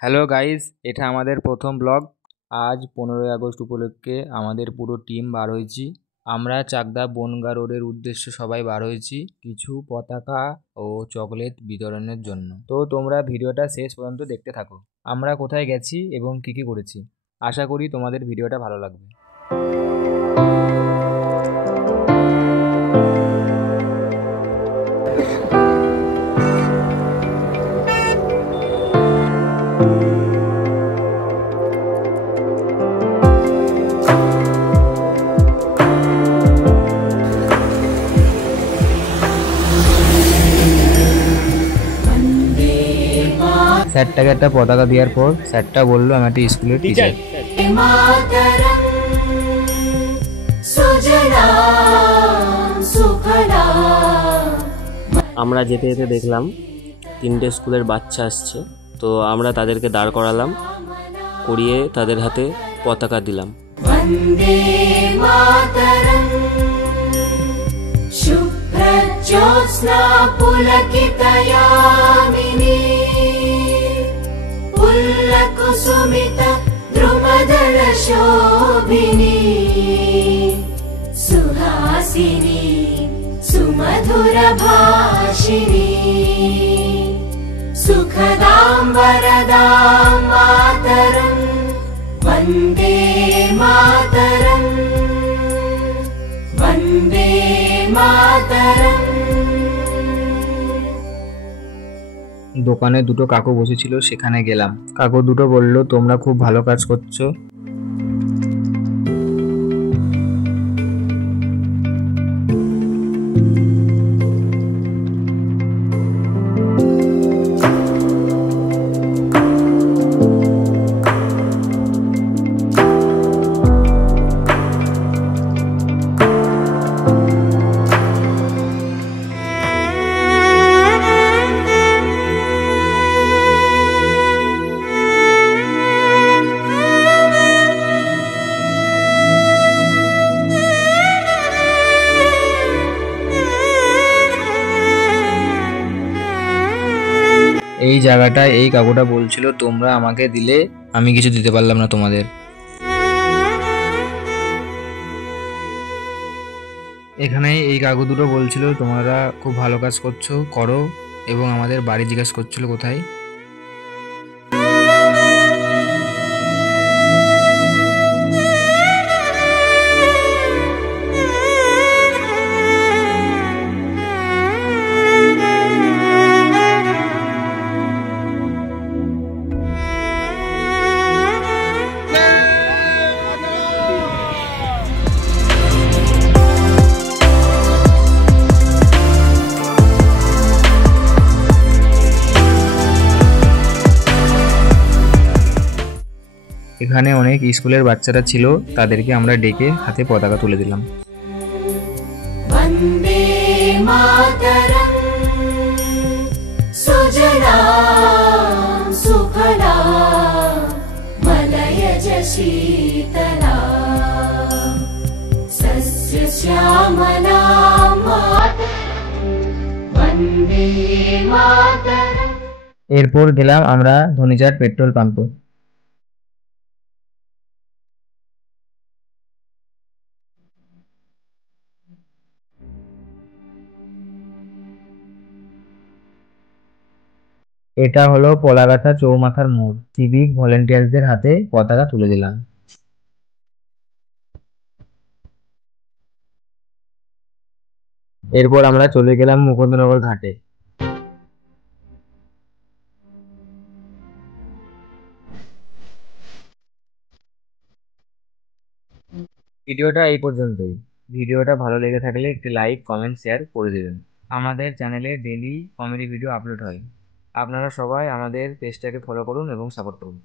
Hello guys, এটা আমাদের প্রথম ব্লগ। আজ 15ই আগস্ট উপলক্ষে আমাদের পুরো টিম বার হয়েছি। আমরা চাকদা বনগা রোডের উদ্দেশ্যে সবাই বার হয়েছি কিছু পতাকা ও চকলেট বিতরণের জন্য। তো তোমরা ভিডিওটা শেষ পর্যন্ত দেখতে থাকো। আমরা কোথায় গেছি এবং কি কি করেছি, আশা করি তোমাদের ভিডিওটা ভালো লাগবে। স্যারটাকে একটা পতাকা দেওয়ার পর স্যারটা বললো আমি একটা স্কুলের টিচার। আমরা যেতে যেতে দেখলাম 3টে স্কুলের বাচ্চা আসছে, তো আমরা তাদেরকে দাঁড় করালাম, করিয়ে তাদের হাতে পতাকা দিলাম। বন্দে মাতরম শুভ্রজ্যোৎস্না পুলকিতয়ামিনী পুল্লকুসুমিত দ্রুমদল শোভিনী সুহাসিনী সুমধুর ভাষিনী সুখদাম বরদাম মাতরম वन्दे मातरम् वन्दे मातरम्। দোকানে দুটো কাকু বসেছিল, সেখানে গেলাম। কাকু দুটো বললো তোমরা খুব ভালো কাজ করছো। এই জায়গাটায় এই কাকুটা বলছিল তোমরা আমাকে দিলে, আমি কিছু দিতে পারলাম না তোমাদের। এখানে এই কাকু দুটো বলছিল তোমরা খুব ভালো কাজ করছো, করো, এবং আমাদের বাড়ি জিজ্ঞাসা করছিল কোথায়। এখানে অনেক স্কুলের বাচ্চারা ছিল, তাদেরকে আমরা ডেকে হাতে পতাকা তুলে দিলাম। वन्दे मातरम् सुजलां सुफलां मलयज शीतलां सस्यश्यामलां मातरम् वन्दे मातरम्। এরপর গেলাম আমরা ধনিচাট পেট্রোল পাম্পে। এটা হলো পলাগাছা চৌমাথার মোড়। সিভিক ভলেন্টিয়ারদের হাতে পতাকা তুলে দিলাম। এরপর আমরা চলে গেলাম মুকুন্দনগর ঘাটে। ভিডিওটা এই পর্যন্তই। ভিডিওটা ভালো লেগে থাকলে একটি লাইক, কমেন্ট, শেয়ার করে দেবেন। আমাদের চ্যানেলে ডেইলি কমেডি ভিডিও আপলোড হয়। আপনারা সবাই আমাদের পেজটাকে ফলো করুন এবং সাপোর্ট করুন।